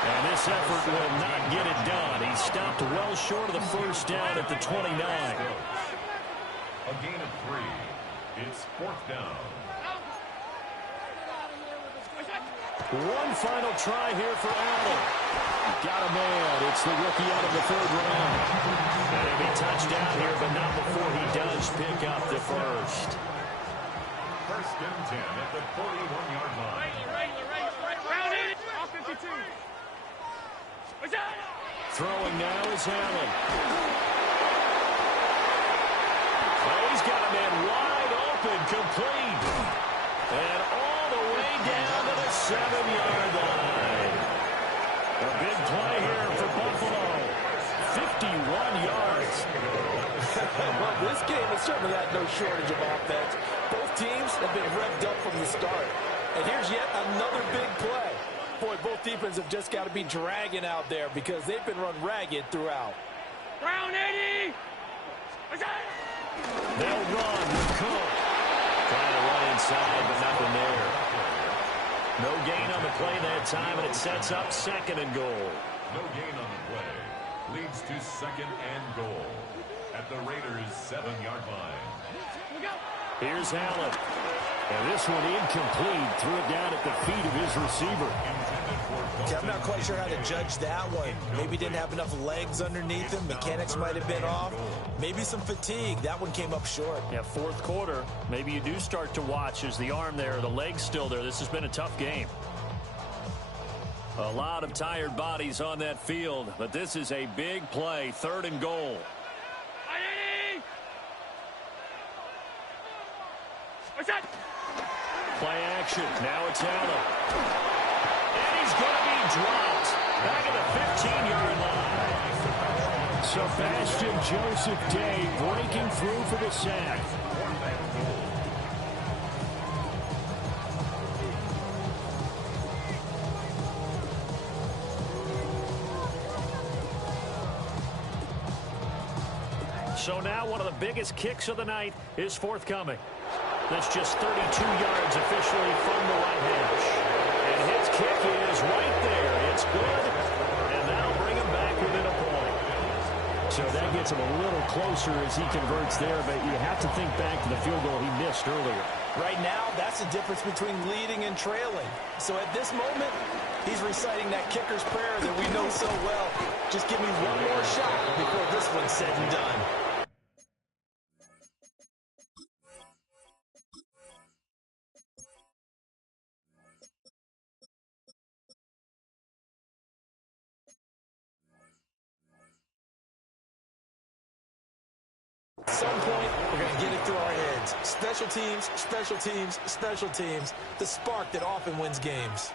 And this effort will not get it done. He stopped well short of the first down at the 29. A gain of 3. It's 4th down. One final try here for Allen. Got a man. It's the rookie out of the 3rd round. And he'll be touchdown here, but not before he does pick up the first. First and 10 at the 41-yard line. Throwing now is Allen. Oh, he's got a man wide open, complete. And all the way down to the 7-yard line. A big play here for Buffalo. 51 yards. Well, this game has certainly had no shortage of offense. Both teams have been revved up from the start. And here's yet another big play. Boy, both defenses have just got to be dragging out there because they've been run ragged throughout. Brown 80! They'll run with Cook. Trying to run inside, but nothing there. No gain on the play that time, and it sets up 2nd and goal. No gain on the play. Leads to 2nd and goal at the Raiders' 7-yard line. Here's Allen. And this one incomplete. Threw it down at the feet of his receiver. Okay, I'm not quite sure how to judge that one. Maybe didn't have enough legs underneath him. Mechanics might have been off. Maybe some fatigue. That one came up short. Yeah, fourth quarter. Maybe you do start to watch as the arm there, the leg's still there. This has been a tough game. A lot of tired bodies on that field, but this is a big play, 3rd and goal. Play action. Now it's Allen. And he's going to be dropped. Back at the 15-yard line. Sebastian Joseph Day breaking through for the sack. So now one of the biggest kicks of the night is forthcoming. That's just 32 yards officially from the right hash. And his kick is right there. It's good. And that'll bring him back within a point. So that gets him a little closer as he converts there, but you have to think back to the field goal he missed earlier. Right now, that's the difference between leading and trailing. So at this moment, he's reciting that kicker's prayer that we know so well. Just give me one more shot before this one's said and done. At some point, we're going to get it through our heads. Special teams, special teams, special teams. The spark that often wins games.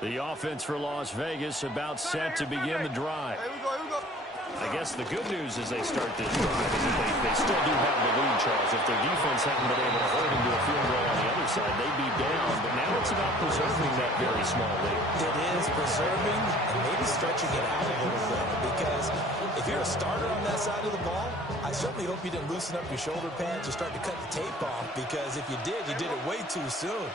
The offense for Las Vegas about set to begin the drive. I guess the good news as they start this drive is that they still do have the lead, Charles. If their defense hadn't been able to hold them to a field goal on the other side, they'd be down. But now it's about preserving that very small lead. It is preserving and maybe stretching it out a little bit. Because if you're a starter on that side of the ball, I certainly hope you didn't loosen up your shoulder pads or start to cut the tape off. Because if you did it way too soon.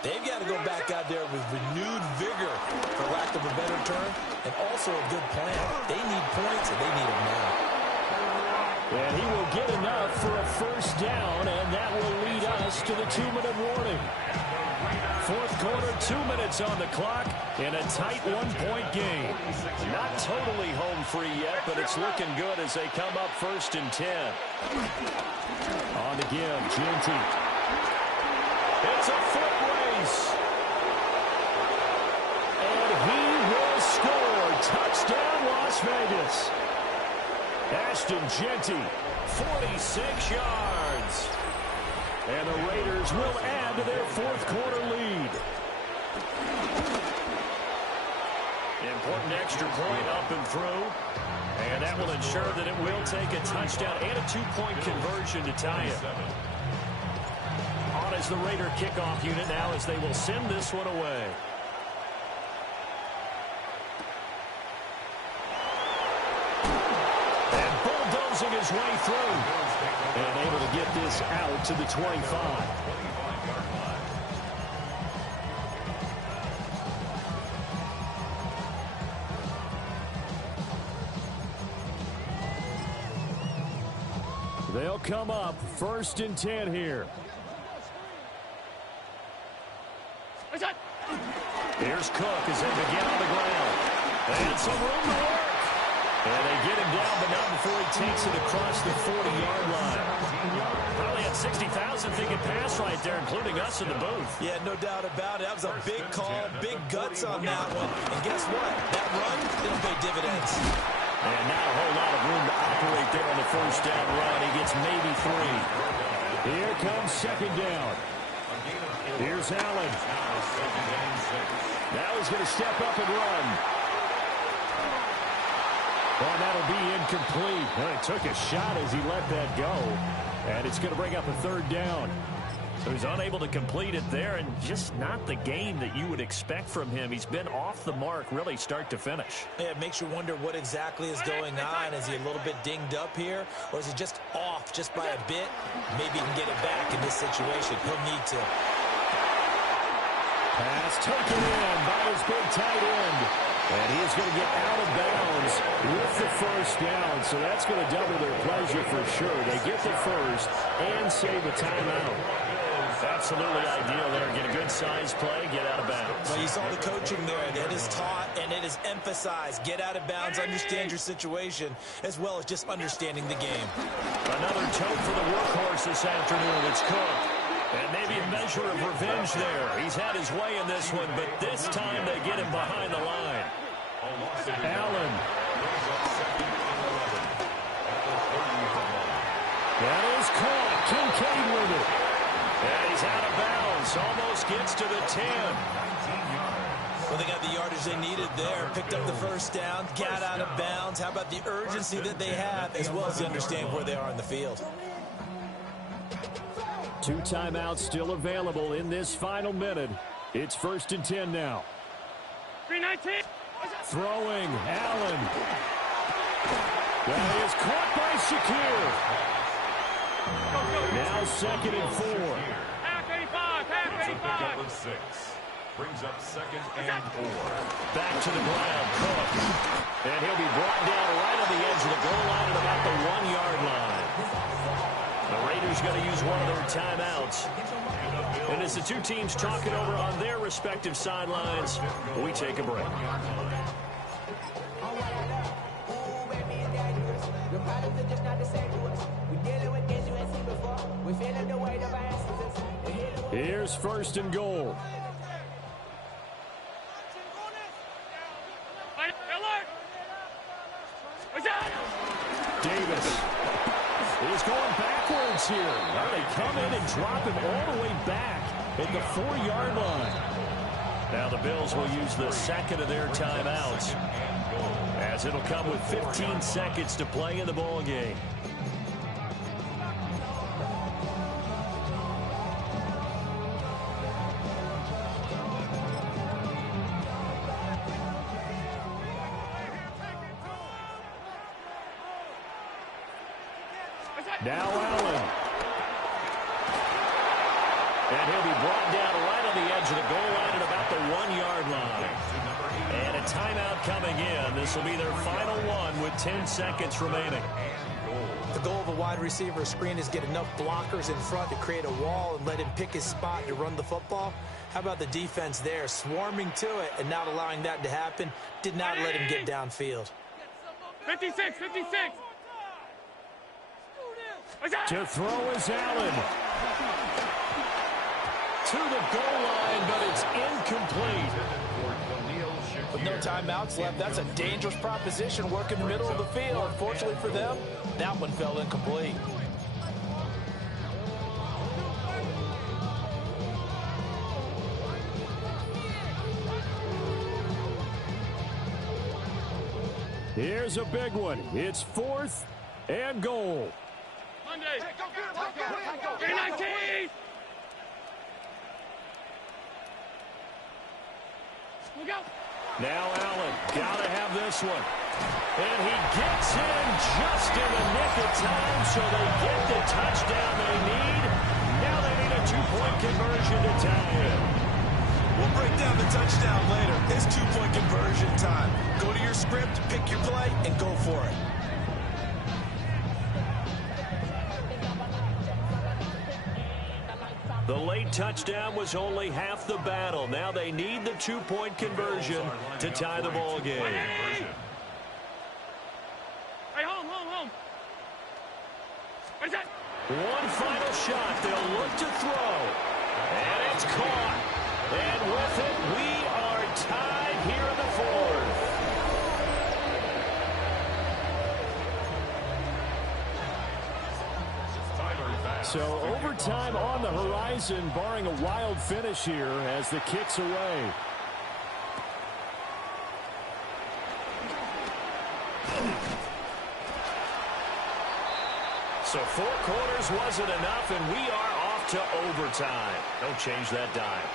They've got to go back out there with renewed vigor, for lack of a better term, and also a good plan. They need points, and they need them now. And he will get enough for a first down, and that will lead us to the 2-minute warning. Fourth quarter, 2 minutes on the clock, in a tight one-point game. Not totally home free yet, but it's looking good as they come up 1st and 10. On the give, Ginty. It's a foot race. And he will score. Touchdown, Las Vegas. Ashton Ginty, 46 yards. And the Raiders will add to their fourth quarter lead. Important extra point up and through. And that will ensure that it will take a touchdown and a 2-point conversion to tie it. On as the Raider kickoff unit now as they will send this one away. And bulldozing his way through. And able to get this out to the 25. They'll come up 1st and 10 here. Here's Cook as they begin on the ground. And some room to work. And they get him down, but not before he takes it across the 40-yard line. Probably had 60,000 thinking pass right there, including us in the booth. Yeah, no doubt about it. That was a big call, big guts on that one. And guess what? That run, it'll pay dividends. And not a whole lot of room to operate there on the first down run. He gets maybe 3. Here comes 2nd down. Here's Allen. Now he's going to step up and run. Well, that'll be incomplete. Well, he took a shot as he let that go. And it's going to bring up a 3rd down. So he's unable to complete it there, and just not the game that you would expect from him. He's been off the mark really start to finish. Yeah, it makes you wonder what exactly is going on. Is he a little bit dinged up here, or is he just off just by a bit? Maybe he can get it back in this situation. He'll need to. Pass taken in by his big tight end. And he is going to get out of bounds with the first down. So that's going to double their pleasure for sure. They get the first and save a timeout. Absolutely ideal there. Get a good size play, get out of bounds. Well, you saw the coaching there. It is taught and it is emphasized. Get out of bounds, understand your situation, as well as just understanding the game. Another tote for the workhorse this afternoon. It's Cook. And maybe a measure of revenge there. He's had his way in this one, but this time they get him behind the line. Allen. That is caught. Kincaid with it. And he's out of bounds. Almost gets to the 10. Well, they got the yardage they needed there. Picked up the first down, got out of bounds. How about the urgency that they have, as well as they understand where they are in the field. 2 timeouts still available in this final minute. It's 1st and 10 now. 319. Throwing, Allen. That is caught by Shakir. Now 2nd and 4. Half 85, half 85. 6. Brings up 2nd and 4. Back to the ground, Cook. And he'll be brought down right on the edge of the goal line at about the 1-yard line. The Raiders going to use one of their timeouts. And as the two teams talk it over on their respective sidelines, we take a break. Here's 1st and goal. Davis is going backwards here. Now they come in and drop him all the way back at the 4-yard line. Now the Bills will use the 2nd of their timeouts, as it'll come with 15 seconds to play in the ball game. Now Allen. And he'll be brought down right on the edge of the goal line at about the 1-yard line. And a timeout coming in. This will be their final one with 10 seconds remaining. The goal of a wide receiver screen is get enough blockers in front to create a wall and let him pick his spot to run the football. How about the defense there, swarming to it and not allowing that to happen? Did not let him get downfield. 56, 56. To throw is Allen. To the goal line, but it's incomplete. With no timeouts left, that's a dangerous proposition. Work in the middle of the field. Unfortunately for them, that one fell incomplete. Here's a big one. It's 4th and goal. Monday. 319. Look out. Now Allen, gotta have this one. And he gets in just in the nick of time, so they get the touchdown they need. Now they need a 2-point conversion to tie it. We'll break down the touchdown later. It's 2-point conversion time. Go to your script, pick your play, and go for it. The late touchdown was only half the battle. Now they need the 2-point conversion to tie the ball game. Hey, home. Where's that? One final shot. They'll look to throw. And it's caught. And with it, we are tied here in the 4th. So overtime on the horizon, barring a wild finish here as the kick's away. So 4 quarters wasn't enough, and we are off to overtime. Don't change that dime.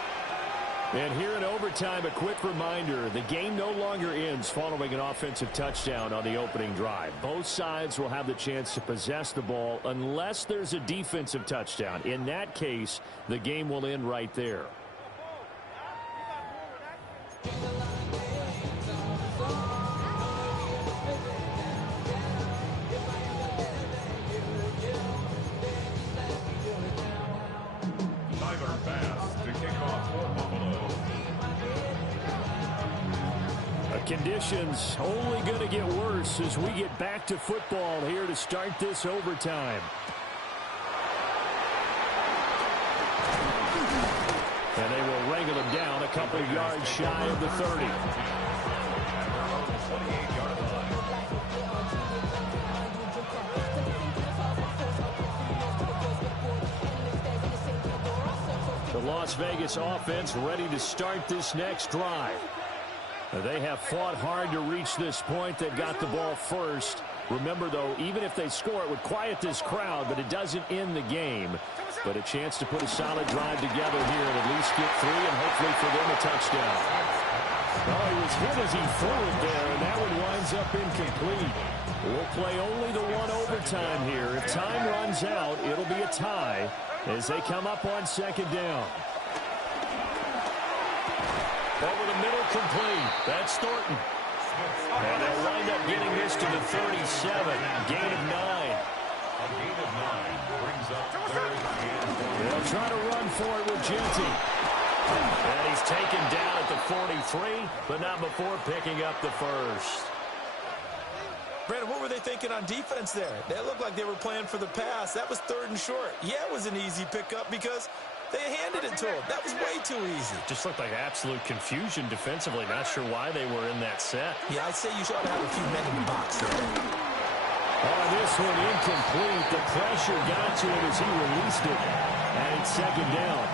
And here in overtime, a quick reminder, the game no longer ends following an offensive touchdown on the opening drive. Both sides will have the chance to possess the ball unless there's a defensive touchdown. In that case, the game will end right there. conditions only going to get worse as we get back to football here to start this overtime. And they will wrangle him down a couple of yards shy of the 30. The Las Vegas offense ready to start this next drive. They have fought hard to reach this point. They've got the ball first. Remember, though, even if they score, it would quiet this crowd, but it doesn't end the game. But a chance to put a solid drive together here and at least get 3 and hopefully for them a touchdown. Oh, he was hit as he threw it there, and that one winds up incomplete. We'll play only the one overtime here. If time runs out, it'll be a tie as they come up on second down. Over the middle, complete. That's Thornton. And they'll wind up getting this to the 37. Gain of 9. A gain of 9 brings up third and 4. They'll try to run for it with Genty. And he's taken down at the 43, but not before picking up the first. Brandon, what were they thinking on defense there? They looked like they were playing for the pass. That was 3rd and short. Yeah, it was an easy pickup because they handed it to him. That was way too easy. Just looked like absolute confusion defensively. Not sure why they were in that set. Yeah, I'd say you should have a few men in the box there. Oh, this one incomplete. The pressure got to him as he released it. And it's second down.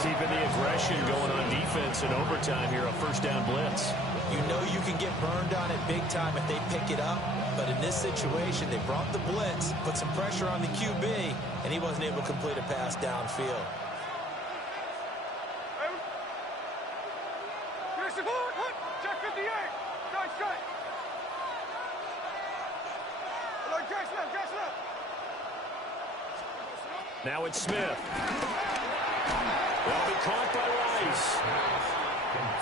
Keeping the aggression going on defense in overtime here, a first down blitz. You know you can get burned on it big time if they pick it up. But in this situation, they brought the blitz, put some pressure on the QB, and he wasn't able to complete a pass downfield. Check 58. Strike. Now it's Smith. They'll be caught by Rice.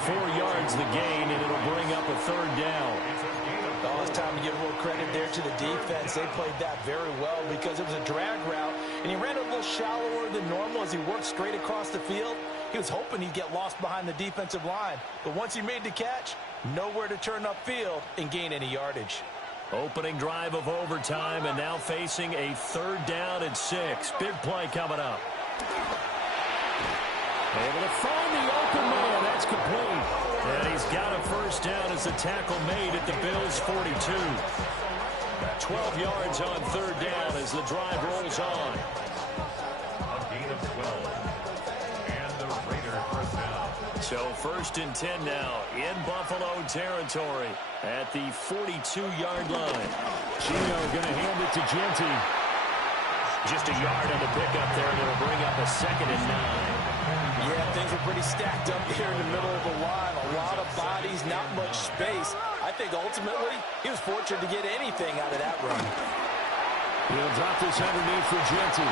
4 yards the gain, and it'll bring up a third down. Oh, it's time to give a little credit there to the defense. They played that very well because it was a drag route, and he ran a little shallower than normal as he worked straight across the field. He was hoping he'd get lost behind the defensive line, but once he made the catch, nowhere to turn upfield and gain any yardage. Opening drive of overtime, and now facing a 3rd down and 6. Big play coming up. Able to find the open man. That's complete. And he's got a first down as the tackle made at the Bills' 42. 12 yards on 3rd down as the drive rolls on. A gain of 12. And the Raider first down. So 1st and 10 now in Buffalo territory at the 42-yard line. Gino going to hand it to Genty. Just a yard on the pickup there, and it'll bring up a 2nd and 9. Yeah, things were pretty stacked up here in the middle of the line. A lot of bodies, not much space. I think ultimately he was fortunate to get anything out of that run. He'll drop this underneath for Genty.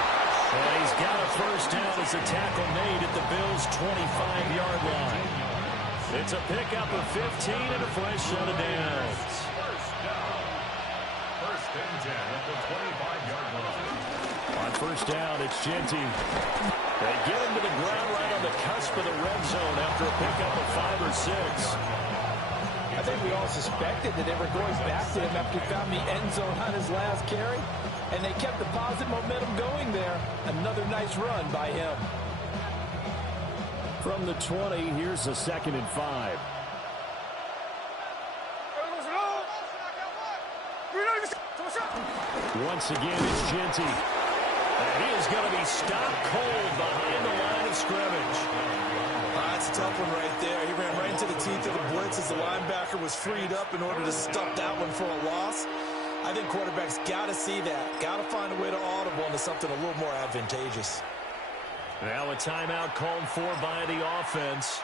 And he's got a first down as the tackle made at the Bills' 25-yard line. It's a pickup of 15 and a fresh set of downs. First down. 1st and 10 at the 25-yard line. On first down, it's Genty. They get him to the ground right on the cusp of the red zone after a pickup of 5 or 6. I think we all suspected that they were going back to him after he found the end zone on his last carry, and they kept the positive momentum going there. Another nice run by him. From the 20, here's a 2nd and 5. Once again, it's Genty. And he is going to be stopped cold behind the line of scrimmage. That's a tough one right there. He ran right into the teeth of the blitz as the linebacker was freed up in order to stop that one for a loss. I think quarterbacks got to see that. Got to find a way to audible into something a little more advantageous. Now a timeout called for by the offense.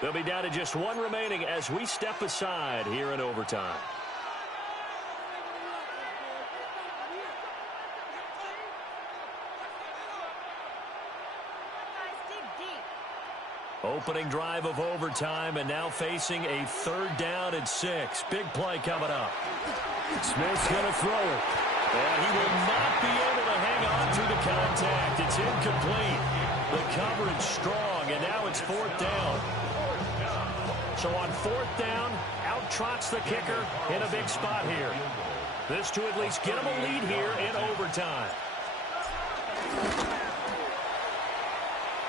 They'll be down to just 1 remaining as we step aside here in overtime. Opening drive of overtime, and now facing a 3rd down and 6. Big play coming up. Smith's going to throw it. And he will not be able to hang on through the contact. It's incomplete. The coverage strong, and now it's 4th down. So on fourth down, out trots the kicker in a big spot here. This to at least get them a lead here in overtime.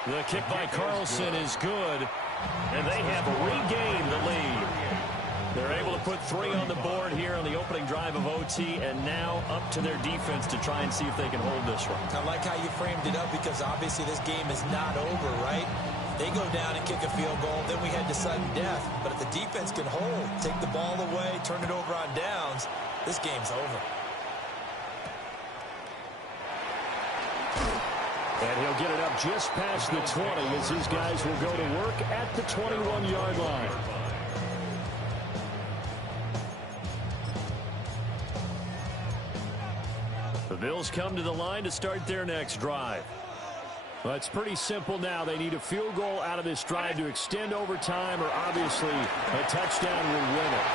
The kick by Carlson is good, and they have regained the lead. They're able to put 3 on the board here on the opening drive of OT, and now up to their defense to try and see if they can hold this one. I like how you framed it up because obviously this game is not over, right? They go down and kick a field goal, then we head to sudden death. But if the defense can hold, take the ball away, turn it over on downs, this game's over. And he'll get it up just past the 20 as his guys will go to work at the 21-yard line. The Bills come to the line to start their next drive. Well, it's pretty simple now. They need a field goal out of this drive to extend overtime, or obviously a touchdown will win it.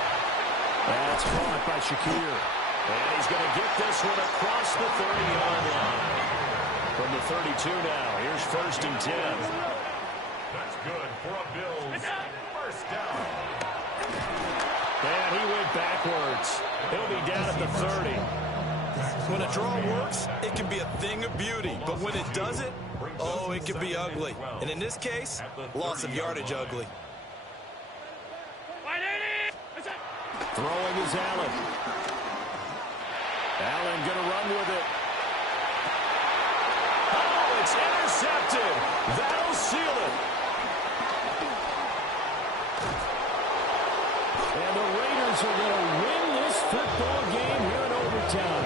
That's caught by Shakir. And he's going to get this one across the 30-yard line. From the 32 now, here's 1st and 10. That's good for a Bills first down. And he went backwards. He'll be down at the 30. When a draw works, it can be a thing of beauty. But when it doesn't, oh, it can be ugly. And in this case, loss of yardage ugly. Throwing is Allen. Allen going to run with it. Oh, it's intercepted. That'll seal it. And the Raiders are going to win this football game here in overtime.